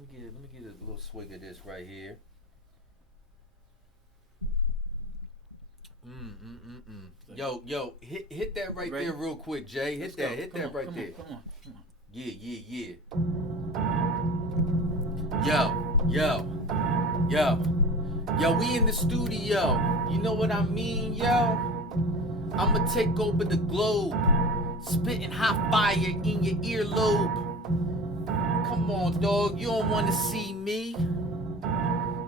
Let me get a little swig of this right here. Yo, hit that right there real quick, Jay. Hit that right there. Come on. Yeah. Yo, we in the studio. You know what I mean, yo? I'ma take over the globe, spitting hot fire in your earlobe. Come on, dog, you don't wanna see me.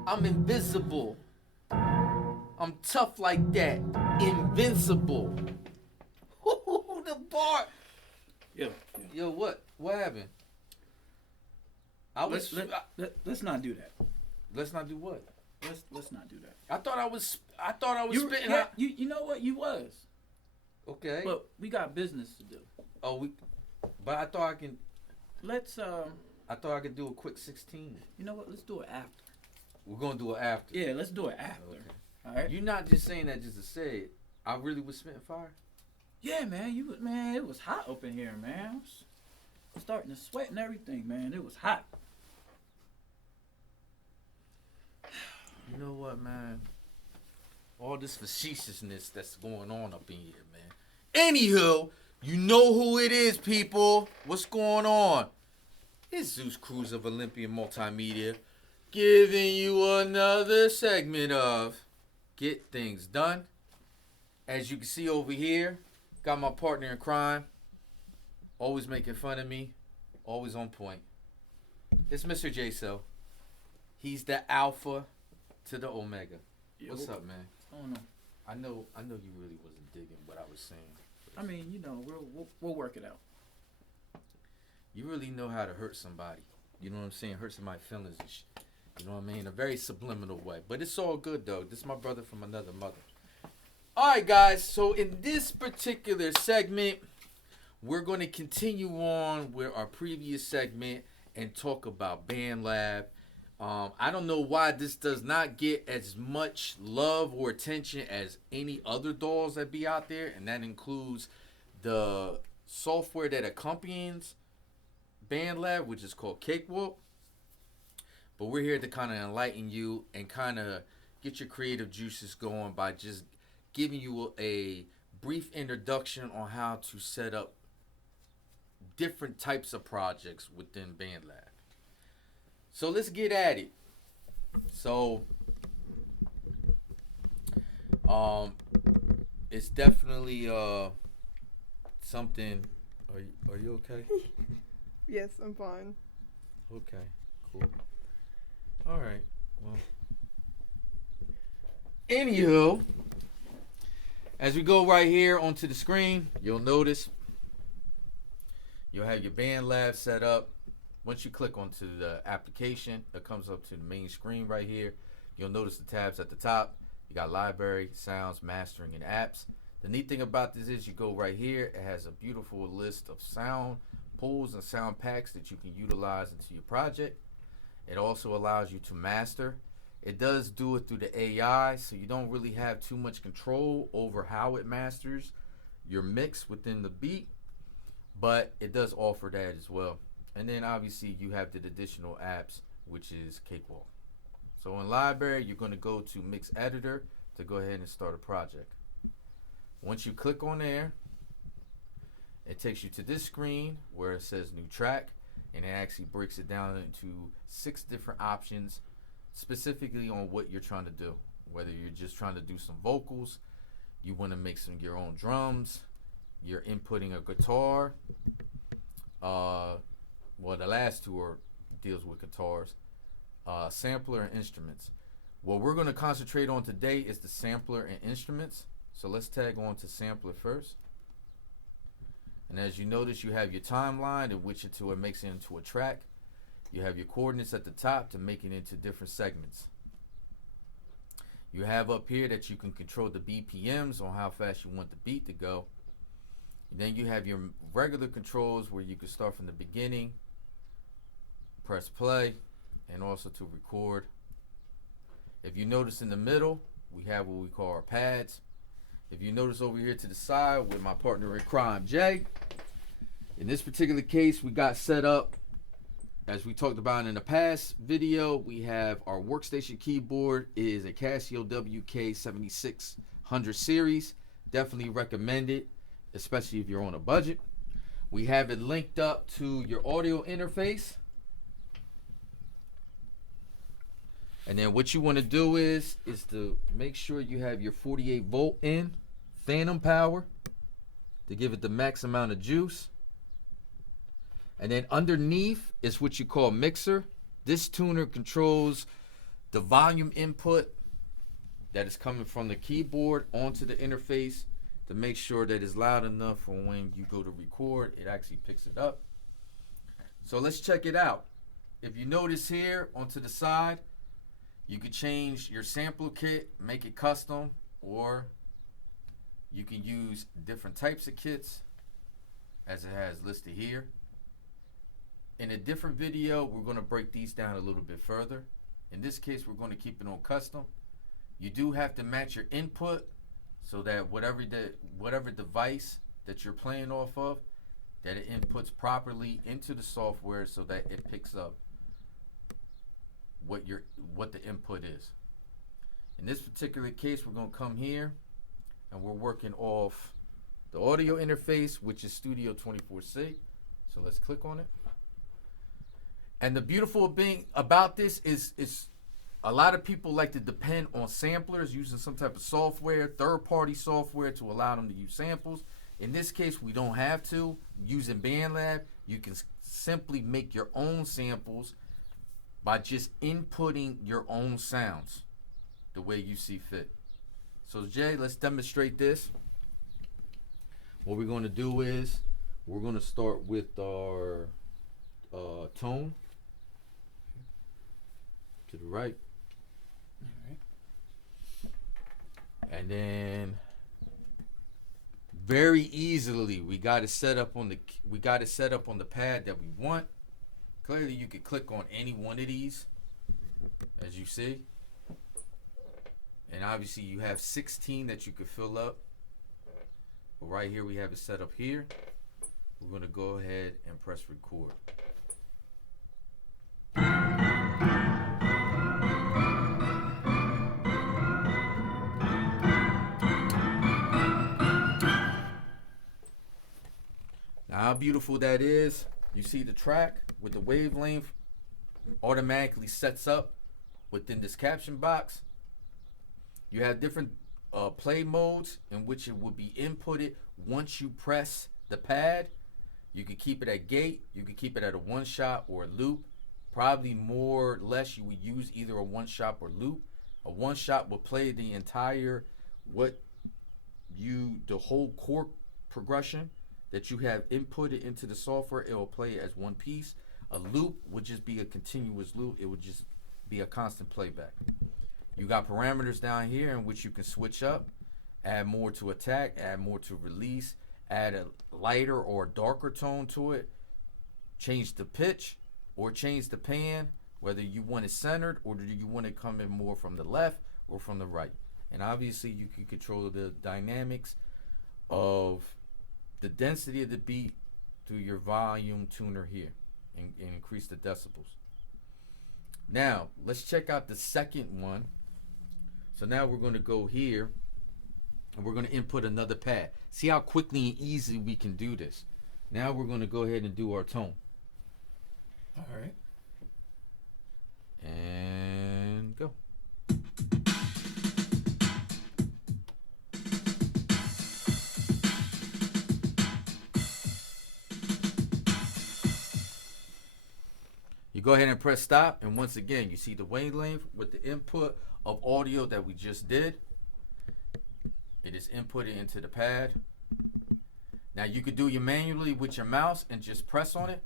I'm invisible. I'm tough like that, invincible. The bar. Yo, what happened? Let's not do that. Let's not do what? Let's not do that. I thought I was spitting. Yeah, you know what? You was. Okay. But we got business to do. But I thought I can. Let's I thought I could do a quick 16. You know what? Let's do it after. We're gonna do it after. Yeah, let's do it after. Okay. All right. You're not just saying that just to say it. I really was spitting fire. Yeah, man. It was hot up in here, man. I was starting to sweat and everything, man. It was hot. You know what, man? All this facetiousness that's going on up in here, man. Anywho, you know who it is, people. What's going on? It's Zeus Cruz of Olympian Multimedia, giving you another segment of Get Things Done. As you can see over here, got my partner in crime, always making fun of me, always on point. It's Mr. J-So. He's the alpha to the omega. What's up, man? Oh no. I know you really wasn't digging what I was saying. I mean, we'll work it out. You really know how to hurt somebody. You know what I'm saying? Hurt somebody's feelings and shit. You know what I mean? In a very subliminal way. But it's all good, though. This is my brother from another mother. All right, guys. So in this particular segment, we're going to continue on with our previous segment and talk about Bandlab. I don't know why this does not get as much love or attention as any other DAWs that be out there, and that includes the software that accompanies Bandlab, which is called Cakewalk. But we're here to kind of enlighten you and kind of get your creative juices going by just giving you a brief introduction on how to set up different types of projects within Bandlab. So let's get at it. So, it's definitely something. Are you okay? Yes, I'm fine. Okay, cool. All right. Well, anywho, as we go right here onto the screen, you'll notice you'll have your Bandlab set up. Once you click onto the application, it comes up to the main screen right here. You'll notice the tabs at the top. You got library, sounds, mastering, and apps. The neat thing about this is you go right here. It has a beautiful list of sound pools and sound packs that you can utilize into your project. It also allows you to master. It does do it through the AI, so you don't really have too much control over how it masters your mix within the beat, but it does offer that as well. And then obviously you have the additional apps, which is Cakewalk. So in library, you're going to go to Mix Editor to go ahead and start a project. Once you click on there, it takes you to this screen where it says new track, and it actually breaks it down into 6 different options specifically on what you're trying to do. Whether you're just trying to do some vocals, you want to make some your own drums, you're inputting a guitar, well, the last two deals with guitars, sampler and instruments. What we're going to concentrate on today is the sampler and instruments. So let's tag on to sampler first. And as you notice, you have your timeline in which it makes it into a track. You have your coordinates at the top to make it into different segments. You have up here that you can control the BPMs on how fast you want the beat to go. And then you have your regular controls where you can start from the beginning, press play, and also to record. If you notice in the middle, we have what we call our pads. If you notice over here to the side with my partner in crime, Jay, in this particular case, we got set up as we talked about in the past video, we have our workstation keyboard is a Casio WK7600 series. Definitely recommend it, especially if you're on a budget. We have it linked up to your audio interface. And then what you want to do is to make sure you have your 48 volt in, phantom power to give it the max amount of juice. And then underneath is what you call mixer. This tuner controls the volume input that is coming from the keyboard onto the interface to make sure that it's loud enough for when you go to record, it actually picks it up. So let's check it out. If you notice here onto the side, you could change your sample kit, make it custom, or you can use different types of kits as it has listed here. In a different video, we're going to break these down a little bit further. In this case, we're going to keep it on custom. You do have to match your input so that whatever device that you're playing off of, that it inputs properly into the software so that it picks up what the input is. In this particular case, we're going to come here and we're working off the audio interface, which is Studio 24C. So let's click on it. And the beautiful thing about this is a lot of people like to depend on samplers using some type of software, third-party software to allow them to use samples. In this case, we don't have to. Using BandLab, you can simply make your own samples by just inputting your own sounds the way you see fit. So Jay, let's demonstrate this. What we're going to do is we're going to start with our tone to the right. And then very easily we got it set up on the pad that we want. Clearly you could click on any one of these as you see. And obviously you have 16 that you could fill up. But right here we have it set up here. We're going to go ahead and press record. Now how beautiful that is. You see the track with the wavelength automatically sets up within this caption box. You have different play modes in which it will be inputted once you press the pad. You can keep it at gate, you can keep it at a one shot or a loop. Probably more or less you would use either a one shot or loop. A one shot will play the entire the whole chord progression that you have inputted into the software. It will play as one piece. A loop would just be a continuous loop. It would just be a constant playback. You got parameters down here in which you can switch up, add more to attack, add more to release, add a lighter or darker tone to it, change the pitch or change the pan, whether you want it centered or do you want it coming more from the left or from the right. And obviously you can control the dynamics of the density of the beat through your volume tuner here and increase the decibels. Now let's check out the second one. So now we're going to go here and we're going to input another pad. See how quickly and easily we can do this. Now we're going to go ahead and do our tone. All right. And go. You go ahead and press stop, and once again you see the wavelength with the input of audio that we just did. It is inputted into the pad. Now you could do it manually with your mouse and just press on it.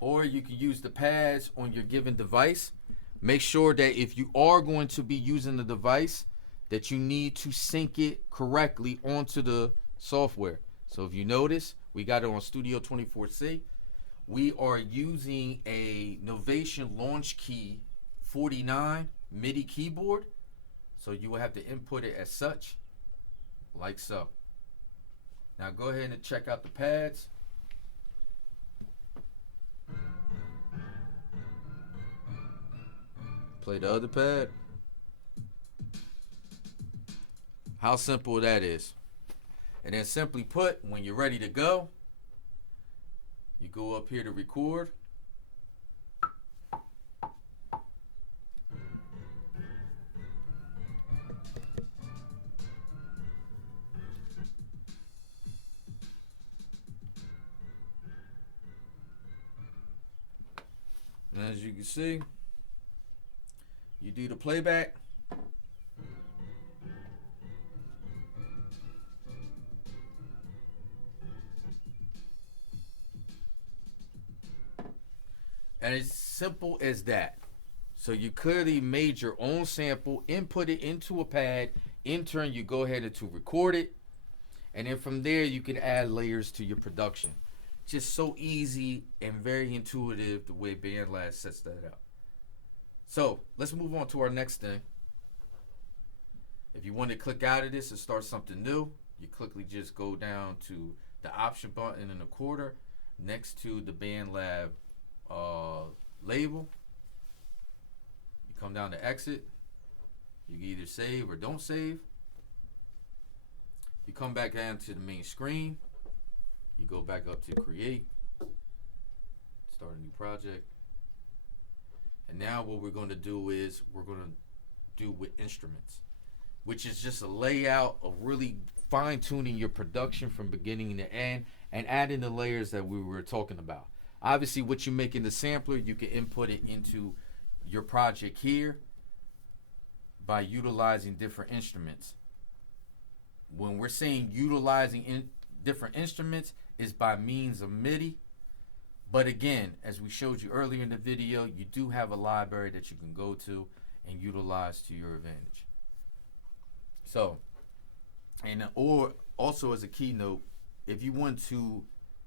Or you can use the pads on your given device. Make sure that if you are going to be using the device, that you need to sync it correctly onto the software. So if you notice, we got it on Studio 24C. We are using a Novation Launch Key 49 MIDI keyboard. So you will have to input it as such, like so. Now go ahead and check out the pads. Play the other pad. How simple that is. And then simply put, when you're ready to go, you go up here to record. And as you can see, you do the playback. And it's simple as that. So you clearly made your own sample, input it into a pad. In turn, you go ahead and to record it. And then from there, you can add layers to your production. Just so easy and very intuitive the way Bandlab sets that up. So let's move on to our next thing. If you want to click out of this and start something new, you quickly just go down to the option button in the corner next to the Bandlab label. You come down to exit. You can either save or don't save. You come back down to the main screen. You go back up to create. Start a new project. And now what we're going to do is we're going to do with instruments, which is just a layout of really fine-tuning your production from beginning to end and adding the layers that we were talking about. Obviously, what you make in the sampler, you can input it into your project here by utilizing different instruments. When we're saying utilizing different instruments is by means of MIDI. But again, as we showed you earlier in the video, you do have a library that you can go to and utilize to your advantage. So, and or also as a keynote, if you want to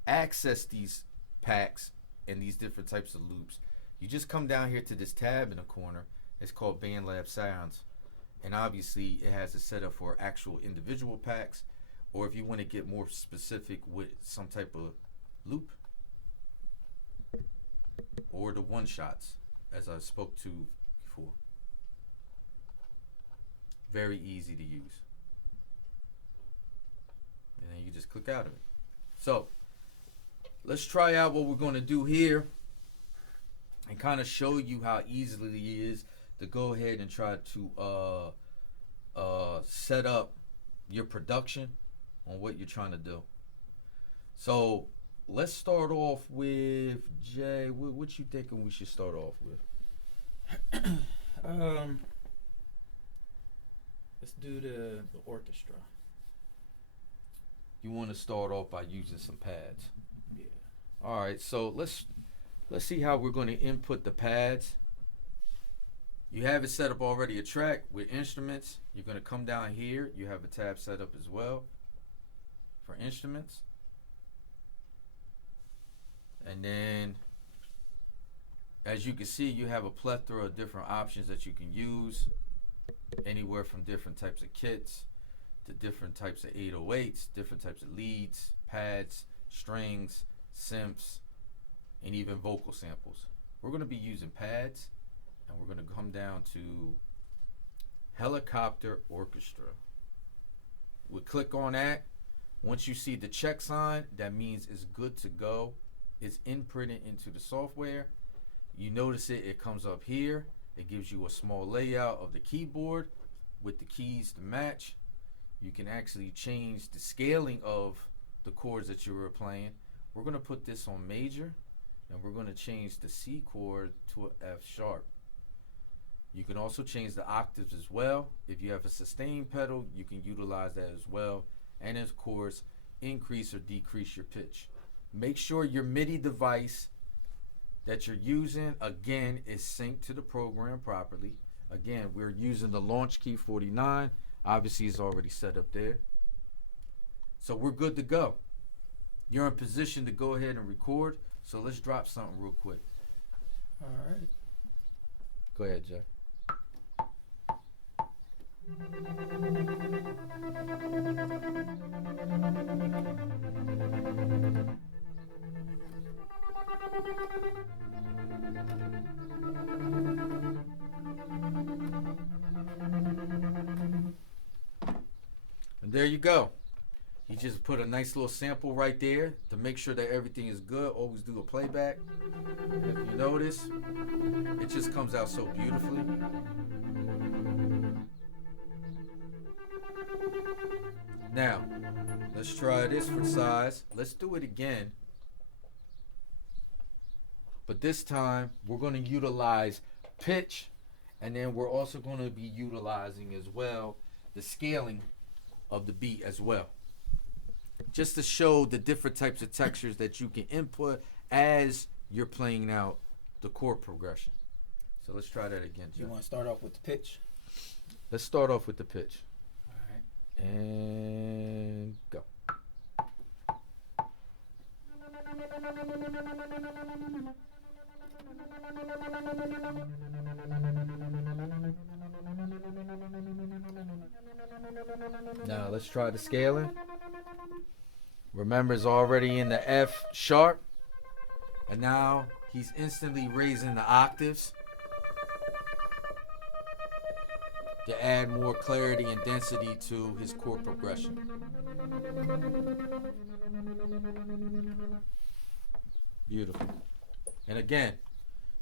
access these packs and these different types of loops, you just come down here to this tab in the corner. It's called Bandlab Sounds. And obviously it has a setup for actual individual packs, or if you want to get more specific with some type of loop, or the one shots as I spoke to before. Very easy to use. And then you just click out of it. So let's try out what we're going to do here and kind of show you how easily it is to go ahead and try to set up your production on what you're trying to do. So let's start off with Jay. What you thinking we should start off with? Let's do the orchestra. You want to start off by using some pads. Yeah. All right, so let's see how we're going to input the pads. You have it set up already, a track with instruments. You're going to come down here. You have a tab set up as well for instruments. And then, as you can see, you have a plethora of different options that you can use. Anywhere from different types of kits to different types of 808s, different types of leads, pads, strings, synths, and even vocal samples. We're going to be using pads, and we're going to come down to Helicopter Orchestra. We'll click on that. Once you see the check sign, that means it's good to go. It's imprinted into the software. You notice it comes up here. It gives you a small layout of the keyboard with the keys to match. You can actually change the scaling of the chords that you were playing. We're going to put this on major, and we're going to change the C chord to an F sharp. You can also change the octaves as well. If you have a sustain pedal, you can utilize that as well. And of course, increase or decrease your pitch. Make sure your MIDI device that you're using, again, is synced to the program properly. Again, we're using the launch key 49. Obviously, it's already set up there. So we're good to go. You're in position to go ahead and record. So let's drop something real quick. All right. Go ahead, Jeff. And there you go. He just put a nice little sample right there to make sure that everything is good. Always do a playback. And if you notice, it just comes out so beautifully. Now, let's try this for size. Let's do it again. But this time, we're going to utilize pitch, and then we're also going to be utilizing as well the scaling of the beat as well. Just to show the different types of textures that you can input as you're playing out the chord progression. So let's try that again, Jeff. You want to start off with the pitch? Let's start off with the pitch. All right. And go. Now let's try the scaling. Remember, it's already in the F sharp. And now he's instantly raising the octaves to add more clarity and density to his chord progression. Beautiful. And again,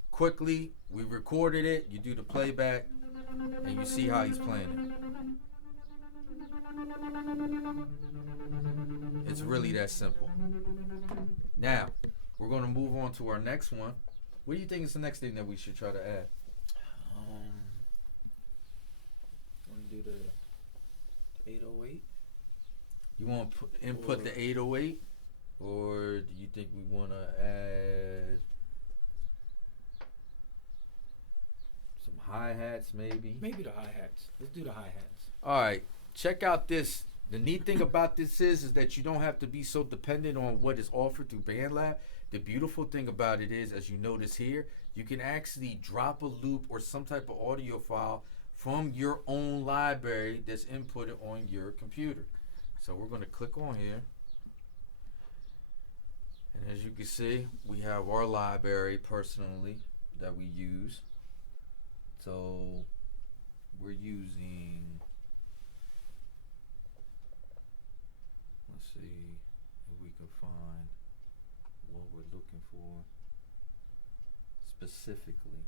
quickly, we recorded it, you do the playback, and you see how he's playing it. It's really that simple. Now, we're going to move on to our next one. What do you think is the next thing that we should try to add? Want to do the 808? You want to input the 808? Or do you think we want to add some hi-hats maybe? Maybe the hi-hats. Let's do the hi-hats. All right, check out this. The neat thing about this is that you don't have to be so dependent on what is offered through Bandlab. The beautiful thing about it is, as you notice here, you can actually drop a loop or some type of audio file from your own library that's inputted on your computer. So we're going to click on here. And as you can see, we have our library personally that we use. So we're using, let's see if we can find what we're looking for specifically.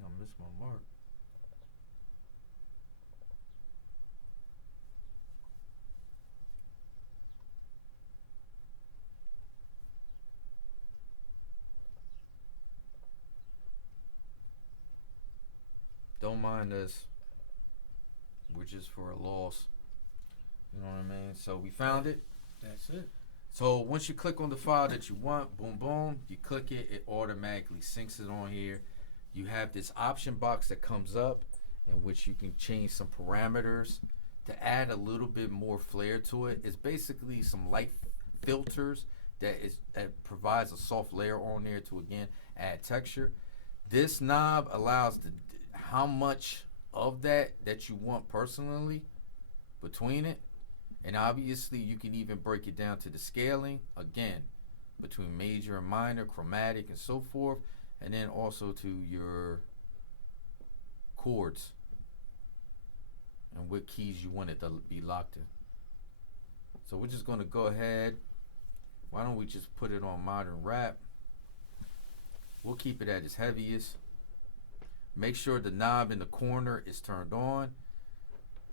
I missed my mark. Don't mind us. We're just for a loss. You know what I mean? So we found it. That's it. So once you click on the file that you want, boom, boom, you click it, it automatically syncs it on here. You have this option box that comes up in which you can change some parameters to add a little bit more flair to it. It's basically some light filters that provides a soft layer on there to, again, add texture. This knob allows how much of that you want personally between it. And obviously you can even break it down to the scaling, again, between major and minor, chromatic and so forth. And then also to your chords and what keys you want it to be locked in. So we're just going to go ahead. Why don't we just put it on modern rap? We'll keep it at its heaviest. Make sure the knob in the corner is turned on.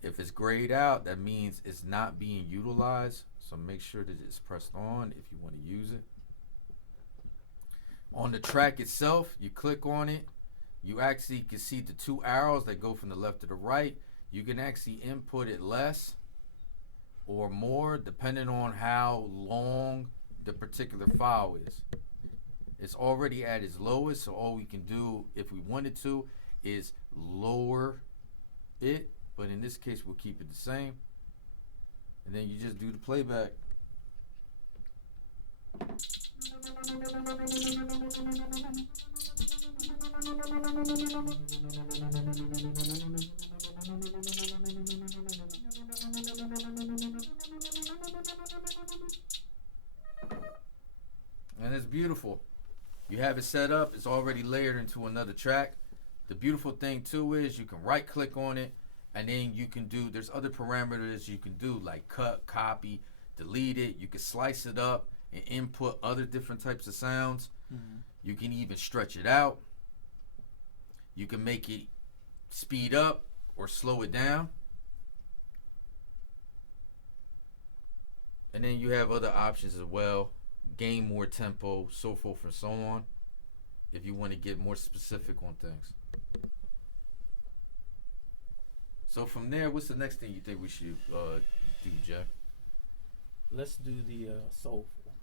If it's grayed out, that means it's not being utilized. So make sure that it's pressed on if you want to use it. On the track itself, you click on it. You actually can see the two arrows that go from the left to the right. You can actually input it less or more depending on how long the particular file is. It's already at its lowest, so all we can do if we wanted to is lower it, but in this case we'll keep it the same. And then you just do the playback. And it's beautiful. You have it set up. It's already layered into another track. The beautiful thing too is you can right click on it, and then you can do, there's other parameters you can do like cut, copy, delete it. You can slice it up and input other different types of sounds. Mm-hmm. You can even stretch it out. You can make it speed up or slow it down. And then you have other options as well. Gain more tempo, so forth and so on, if you want to get more specific on things. So from there, what's the next thing you think we should do, Jack? Let's do the soulful.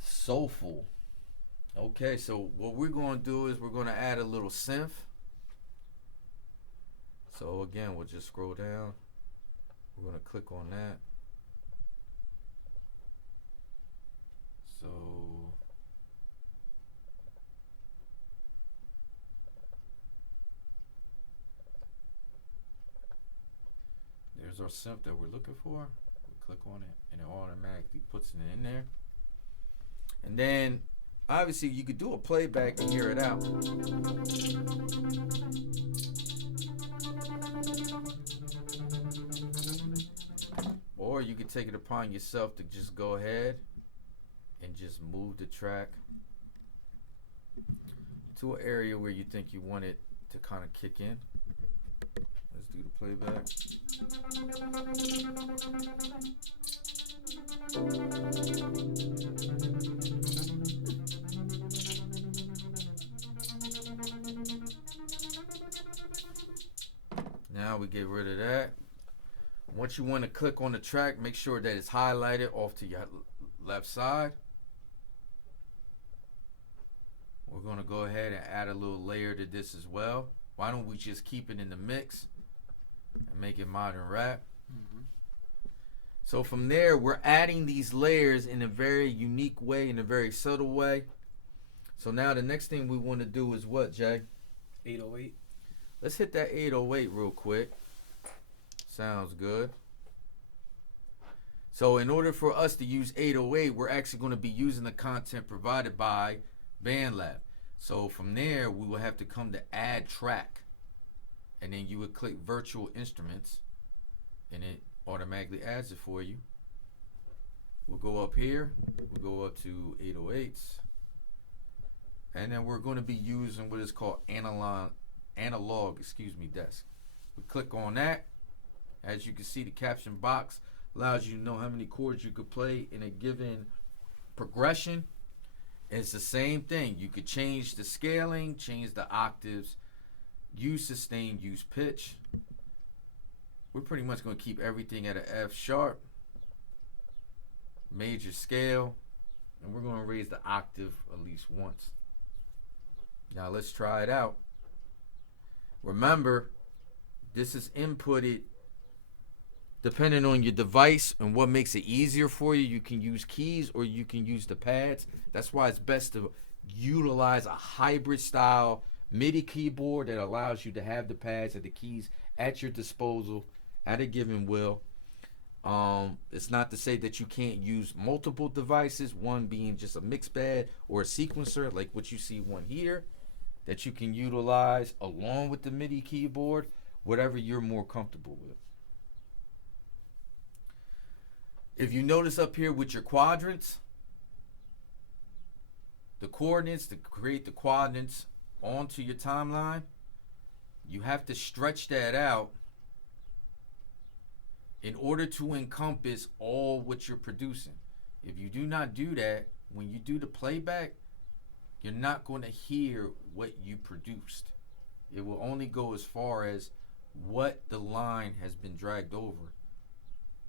Soulful. Okay, so what we're going to do is we're going to add a little synth. So again, we'll just scroll down. We're going to click on that. So there's our synth that we're looking for. We click on it and it automatically puts it in there. And then obviously you could do a playback and hear it out. Or you could take it upon yourself to just go ahead and just move the track to an area where you think you want it to kind of kick in. Let's do the playback. Now we get rid of that. Once you want to click on the track, make sure that it's highlighted off to your left side. We're going to go ahead and add a little layer to this as well. Why don't we just keep it in the mix and make it modern rap? Mm-hmm. So from there, we're adding these layers in a very unique way, in a very subtle way. So now the next thing we want to do is what, Jay? 808. Let's hit that 808 real quick. Sounds good. So in order for us to use 808, we're actually going to be using the content provided by Bandlab. So from there, we will have to come to add track. And then you would click virtual instruments and it automatically adds it for you. We'll go up here. We'll go up to 808s. And then we're going to be using what is called analog desk. We click on that. As you can see, the caption box allows you to know how many chords you could play in a given progression. It's the same thing. You could change the scaling, change the octaves, use sustain, use pitch. We're pretty much going to keep everything at an F sharp, major scale, and we're going to raise the octave at least once. Now let's try it out. Remember, this is inputted depending on your device and what makes it easier for you. You can use keys or you can use the pads. That's why it's best to utilize a hybrid style MIDI keyboard that allows you to have the pads and the keys at your disposal at a given will. It's not to say that you can't use multiple devices, one being just a mix pad or a sequencer like what you see one here that you can utilize along with the MIDI keyboard, whatever you're more comfortable with. If you notice up here with your quadrants, the coordinates, to create the quadrants onto your timeline, you have to stretch that out in order to encompass all what you're producing. If you do not do that, when you do the playback, you're not going to hear what you produced. It will only go as far as what the line has been dragged over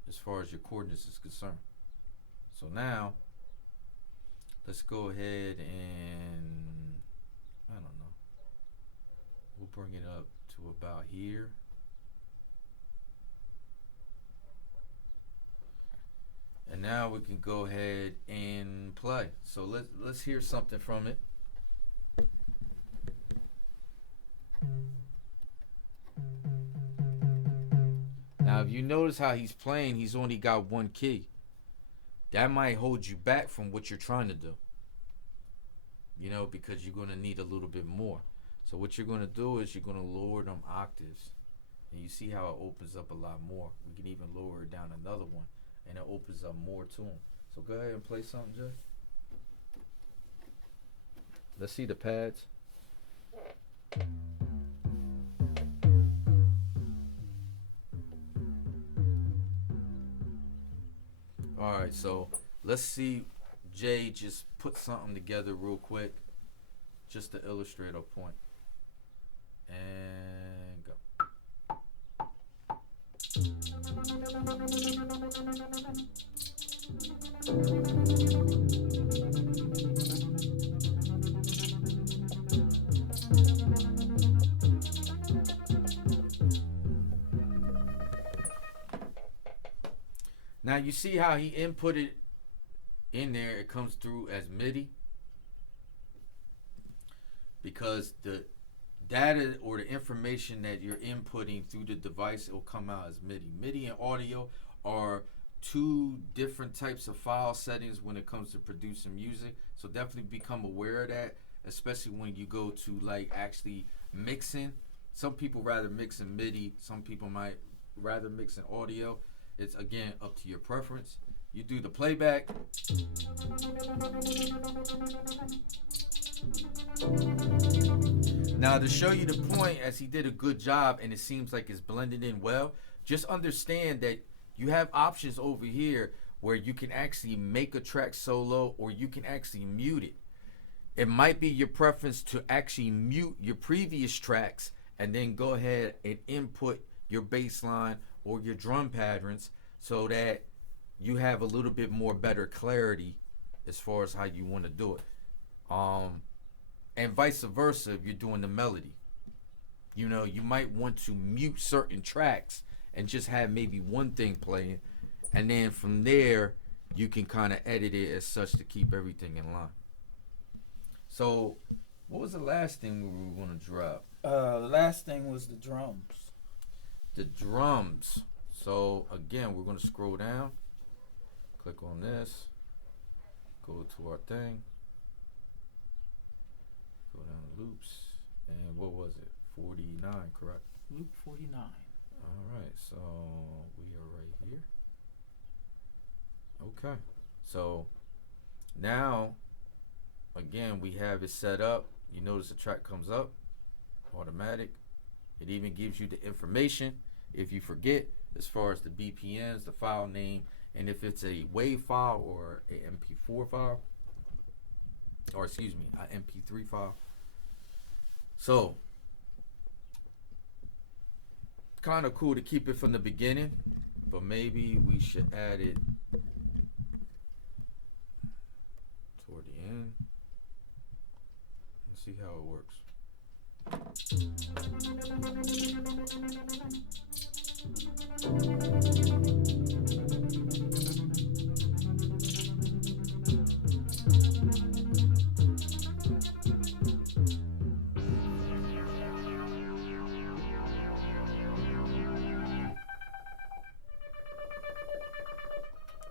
as far as your coordinates is concerned. So now, let's go ahead and, I don't know, we'll bring it up to about here. And now we can go ahead and play. So let's hear something from it. Now, if you notice how he's playing, he's only got one key. That might hold you back from what you're trying to do. You know, because you're going to need a little bit more. So what you're going to do is you're going to lower them octaves. And you see how it opens up a lot more. We can even lower it down another one. And it opens up more to them. So go ahead and play something, Jay. Let's see the pads. Alright, so let's see Jay just put something together real quick. Just to illustrate our point. And go. Now you see how he inputted in there, it comes through as MIDI, because the data or the information that you're inputting through the device, it will come out as MIDI. MIDI and audio are two different types of file settings when it comes to producing music, so definitely become aware of that, especially when you go to like actually mixing. Some people rather mix in MIDI, some people might rather mix in audio. It's again up to your preference. You do the playback. Now to show you the point, as he did a good job and it seems like it's blended in well, just understand that you have options over here where you can actually make a track solo or you can actually mute it. It might be your preference to actually mute your previous tracks and then go ahead and input your bass line or your drum patterns so that you have a little bit more better clarity as far as how you want to do it. And vice versa if you're doing the melody. You know, you might want to mute certain tracks and just have maybe one thing playing, and then from there you can kind of edit it as such to keep everything in line. So what was the last thing we were going to drop? The last thing was the drums. The drums. So again, we're going to scroll down, click on this, go to our thing, go down to loops, and what was it? 49, correct? Loop 49. All right, so we are right here. Okay, so now again we have it set up. You notice the track comes up automatic. It even gives you the information if you forget, as far as the BPMs, the file name, and if it's a WAV file or a MP4 file, or excuse me, an MP3 file. So kind of cool to keep it from the beginning, but maybe we should add it toward the end and see how it works.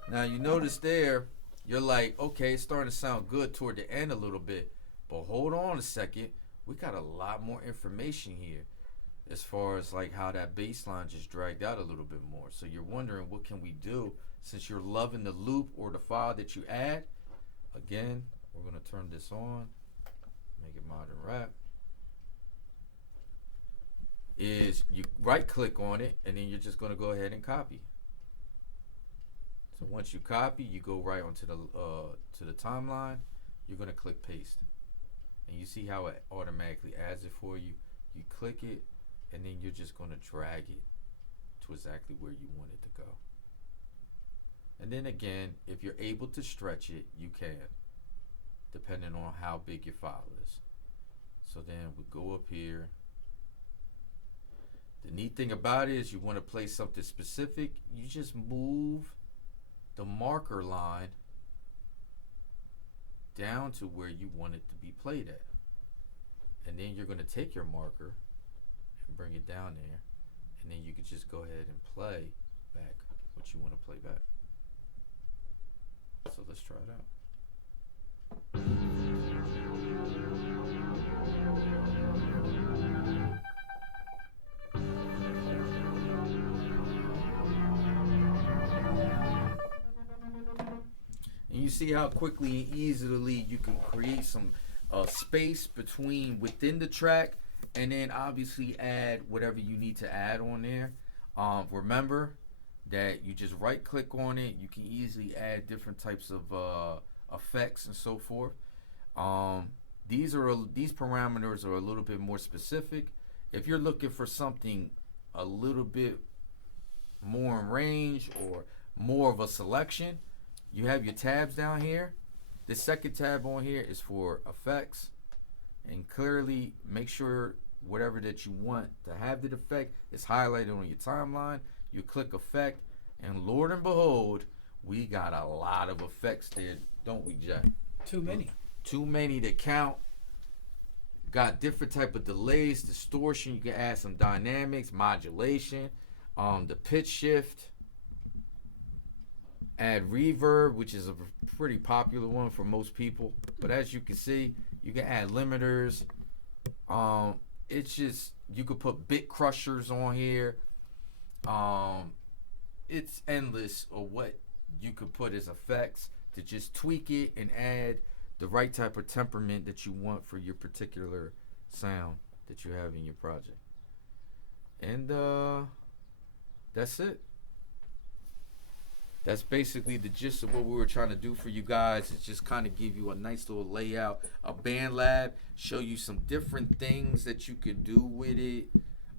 Now you notice there, you're like, okay, it's starting to sound good toward the end a little bit, but hold on a second, we got a lot more information here as far as like how that bass line just dragged out a little bit more. So you're wondering, what can we do since you're loving the loop or the file that you add? Again, we're going to turn this on, make it modern rap. Is you right click on it and then you're just going to go ahead and copy. So once you copy, you go right onto the to the timeline. You're going to click paste. And you see how it automatically adds it for you. You click it, and then you're just going to drag it to exactly where you want it to go. And then again, if you're able to stretch it, you can, depending on how big your file is. So then we go up here. The neat thing about it is you want to play something specific, you just move the marker line down to where you want it to be played at. And then you're going to take your marker and bring it down there. And then you can just go ahead and play back what you want to play back. So let's try it out. And you see how quickly and easily you can create some space within the track, and then obviously add whatever you need to add on there. Remember that you just right click on it. You can easily add different types of effects and so forth. These parameters are a little bit more specific. If you're looking for something a little bit more in range or more of a selection, you have your tabs down here. The second tab on here is for effects, and clearly make sure whatever that you want to have the effect is highlighted on your timeline. You click effect, and Lord and behold, we got a lot of effects there, don't we, Jay? Too many. Too many to count. Got different type of delays, distortion. You can add some dynamics, modulation, the pitch shift. Add reverb, which is a pretty popular one for most people. But as you can see, you can add limiters. It's just, you could put bit crushers on here. It's endless of what you could put as effects to just tweak it and add the right type of temperament that you want for your particular sound that you have in your project. And that's it. That's basically the gist of what we were trying to do for you guys. Is just kind of give you a nice little layout, a Bandlab, show you some different things that you can do with it.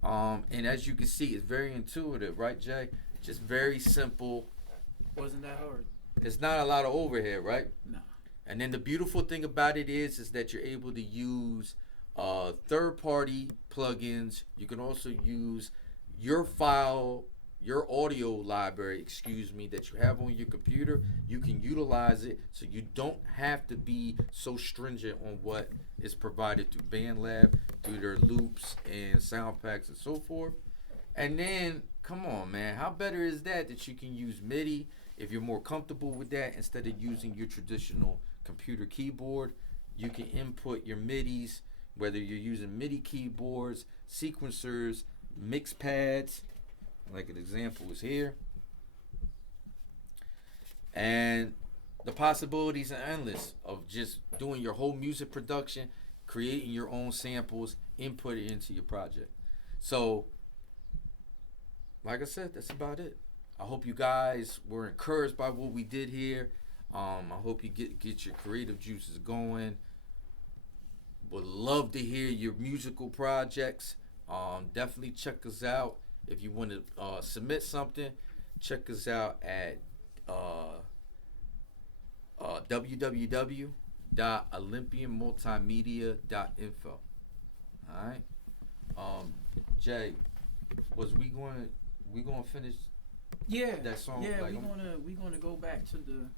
And as you can see, it's very intuitive, right, Jay? Just very simple. Wasn't that hard? There's not a lot of overhead, right? No. And then the beautiful thing about it is that you're able to use third-party plugins. You can also use your audio library, that you have on your computer. You can utilize it, so you don't have to be so stringent on what is provided through Bandlab, through their loops and sound packs and so forth. And then, come on, man, how better is that you can use MIDI if you're more comfortable with that instead of using your traditional computer keyboard. You can input your MIDIs, whether you're using MIDI keyboards, sequencers, mix pads, like an example is here. And the possibilities are endless of just doing your whole music production, creating your own samples, input it into your project. So, like I said, that's about it. I hope you guys were encouraged by what we did here. I hope you get your creative juices going. Would love to hear your musical projects. Definitely check us out. If you want to submit something, check us out at www.olympianmultimedia.info. All right. Jay, we going to finish? Yeah. That song. Yeah, like, we gonna go back to the.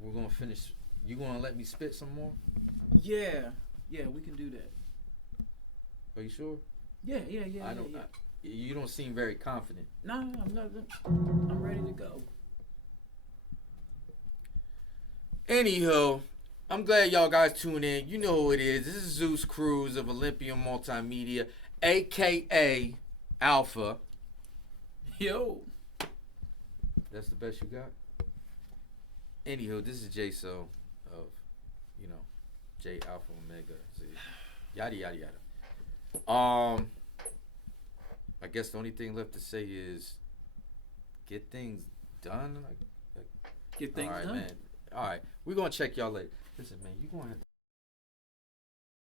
We're gonna finish. You gonna let me spit some more? Yeah, we can do that. Are you sure? Yeah. You don't seem very confident. No, I'm not. I'm ready to go. Anyhow, I'm glad y'all guys tuned in. You know who it is. This is Zeus Cruz of Olympian Multimedia, aka Alpha. Yo. That's the best you got? Anywho, this is J-So of, J Alpha Omega Z. Yada yada yada. I guess the only thing left to say is get things done. Get things all right, done. Man. All right, we're gonna check y'all later. Listen, man, you gonna have to